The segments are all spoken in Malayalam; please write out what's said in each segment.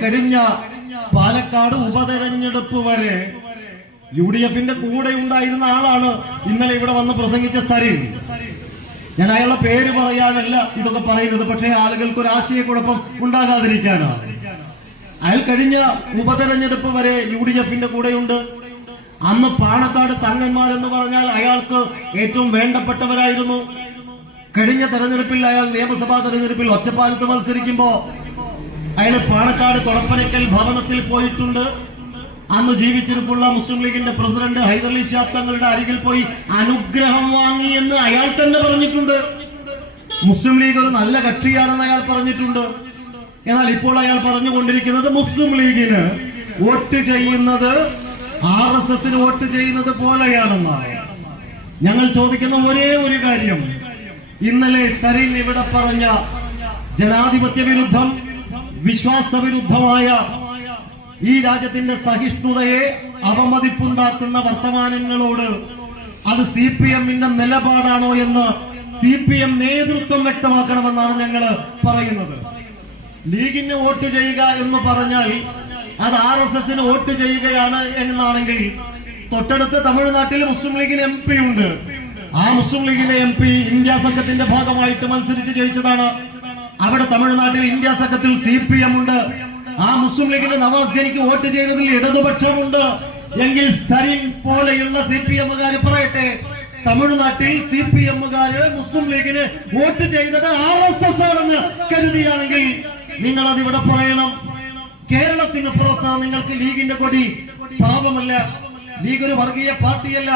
കഴിഞ്ഞ പാലക്കാട് ഉപതെരഞ്ഞെടുപ്പ് വരെ യു ഡി എഫിന്റെ കൂടെ ഉണ്ടായിരുന്ന ആളാണ് ഇന്നലെ ഇവിടെ വന്ന് പ്രസംഗിച്ച സരി ഞാൻ അയാളുടെ പേര് പറയാനല്ല ഇതൊക്കെ പറയുന്നത് പക്ഷേ ആളുകൾക്ക് ഒരു ആശയക്കുഴപ്പം ഉണ്ടാകാതിരിക്കാനാണ്. അയാൾ കഴിഞ്ഞ ഉപതെരഞ്ഞെടുപ്പ് വരെ യു ഡി എഫിന്റെ കൂടെയുണ്ട്. അന്ന് പാണക്കാട് തങ്ങന്മാരെന്ന് പറഞ്ഞാൽ അയാൾക്ക് ഏറ്റവും വേണ്ടപ്പെട്ടവരായിരുന്നു. കഴിഞ്ഞ തെരഞ്ഞെടുപ്പിൽ അയാൾ നിയമസഭാ തെരഞ്ഞെടുപ്പിൽ ഒറ്റപ്പാലത്ത് മത്സരിക്കുമ്പോ അയാൾ പാണക്കാട് തുടപ്പനക്കൽ ഭവനത്തിൽ പോയിട്ടുണ്ട്. അന്ന് ജീവിച്ചിരിപ്പുള്ള മുസ്ലിം ലീഗിന്റെ പ്രസിഡന്റ് ഹൈദർലി ഷാബ് തങ്ങളുടെ അരികിൽ പോയി അനുഗ്രഹം വാങ്ങി എന്ന് അയാൾ തന്നെ പറഞ്ഞിട്ടുണ്ട്. മുസ്ലിം ലീഗ് ഒരു നല്ല കക്ഷിയാണെന്ന് അയാൾ പറഞ്ഞിട്ടുണ്ട്. എന്നാൽ ഇപ്പോൾ അയാൾ പറഞ്ഞുകൊണ്ടിരിക്കുന്നത് മുസ്ലിം ലീഗിന് വോട്ട് ചെയ്യുന്നത് ആർ എസ് എസിന് വോട്ട് ചെയ്യുന്നത് പോലെയാണെന്നാണ്. ഞങ്ങൾ ചോദിക്കുന്ന ഒരേ ഒരു കാര്യം. ഇന്നലെ സരിൻ ഇവിടെ പറഞ്ഞ ജനാധിപത്യ വിരുദ്ധം വിശ്വാസ വിരുദ്ധമായ ഈ രാജ്യത്തിന്റെ സഹിഷ്ണുതയെ അവമതിപ്പുണ്ടാക്കുന്ന വർത്തമാനങ്ങളോട് അത് സി പി എമ്മിന്റെ നിലപാടാണോ എന്ന് സി പി എം നേതൃത്വം വ്യക്തമാക്കണമെന്നാണ് ഞങ്ങൾ പറയുന്നത്. ലീഗിന് വോട്ട് ചെയ്യുക എന്ന് പറഞ്ഞാൽ അത് ആർ എസ് എസിന് വോട്ട് ചെയ്യുകയാണ് എന്നാണെങ്കിൽ തൊട്ടടുത്ത് തമിഴ്നാട്ടിൽ മുസ്ലിം ലീഗിന് എം പി ഉണ്ട്. ആ മുസ്ലിം ലീഗിലെ എം പി ഇന്ത്യ സംഘത്തിന്റെ ഭാഗമായിട്ട് മത്സരിച്ച് ജയിച്ചതാണ്. അവിടെ തമിഴ്നാട്ടിൽ ഇന്ത്യ സംഘത്തിൽ സി പി എം ഉണ്ട്. ആ മുസ്ലിം ലീഗിന്റെ നവാസ് ഖനിക്ക് വോട്ട് ചെയ്തതിൽ ഇടതുപക്ഷമുണ്ട്. എങ്കിൽ സരിൻ പോലെയുള്ള സി പി എമ്മുകാർ പറയട്ടെ. തമിഴ്നാട്ടിൽ സി പി എമ്മുകാര് മുസ്ലിം ലീഗിന് വോട്ട് ചെയ്തത് ആർ എസ് എസ് ആണെന്ന് കരുതിയാണെങ്കിൽ നിങ്ങൾ അതിവിടെ പറയണം. കേരളത്തിന് പുറത്ത് നിങ്ങൾക്ക് ലീഗിന്റെ കൊടി പാപമല്ല. ലീഗ് ഒരു വർഗീയ പാർട്ടിയല്ല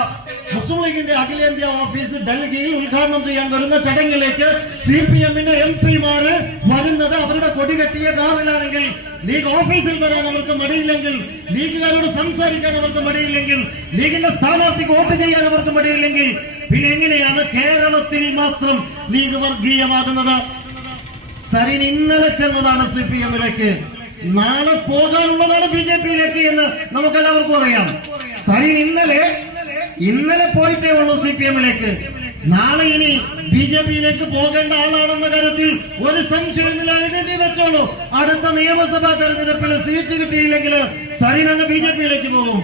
മുസ്ലിം ലീഗിന്റെ അഖിലേന്ത്യാ ഓഫീസ് ഡൽഹിയിൽ ഉദ്ഘാടനം ചെയ്യാൻ വരുന്ന ചടങ്ങിലേക്ക് സി പി എമ്മിന്റെ എം പിമാര് വരുന്നത് അവരുടെ കൊടി കെട്ടിയ കാറിലാണെങ്കിൽ ലീഗ് ഓഫീസിൽ വരാൻ അവർക്ക് മടിയില്ലെങ്കിൽ ലീഗുകാരോട് സംസാരിക്കാൻ അവർക്ക് മടിയില്ലെങ്കിൽ ലീഗിന്റെ സ്ഥാനാർത്ഥിക്ക് വോട്ട് ചെയ്യാൻ അവർക്ക് മടിയില്ലെങ്കിൽ പിന്നെ എങ്ങനെയാണ് കേരളത്തിൽ മാത്രം ലീഗ് വർഗീയമാകുന്നത്? സരിൻ ഇന്നലെ ചെന്നതാണ് സി പി എമ്മിലേക്ക്. നാളെ പോകാനുള്ളതാണ് ബി ജെ പിയിലേക്ക് എന്ന് നമുക്കെല്ലാവർക്കും അറിയാം. സരിൻ ഇന്നലെ ഇന്നലെ പോയിട്ടേ ഉള്ളൂ സി പി എമ്മിലേക്ക്. നാളെ ഇനി ബി ജെ പിയിലേക്ക് പോകേണ്ട ആളാണെന്ന കാര്യത്തിൽ ഒരു സംശയമില്ല വെച്ചോളൂ. അടുത്ത നിയമസഭാ തെരഞ്ഞെടുപ്പിൽ സീറ്റ് കിട്ടിയില്ലെങ്കിൽ അങ്ങ് ബി ജെ പിയിലേക്ക് പോകും.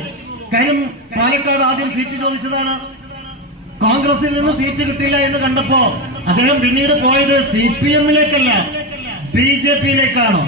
കാര്യം പാലക്കാട് ആദ്യം സീറ്റ് ചോദിച്ചതാണ്. കോൺഗ്രസിൽ നിന്ന് സീറ്റ് കിട്ടില്ല എന്ന് കണ്ടപ്പോ അദ്ദേഹം പിന്നീട് പോയത് സി പി എമ്മിലേക്കല്ല ബി ജെ പിയിലേക്കാണ്.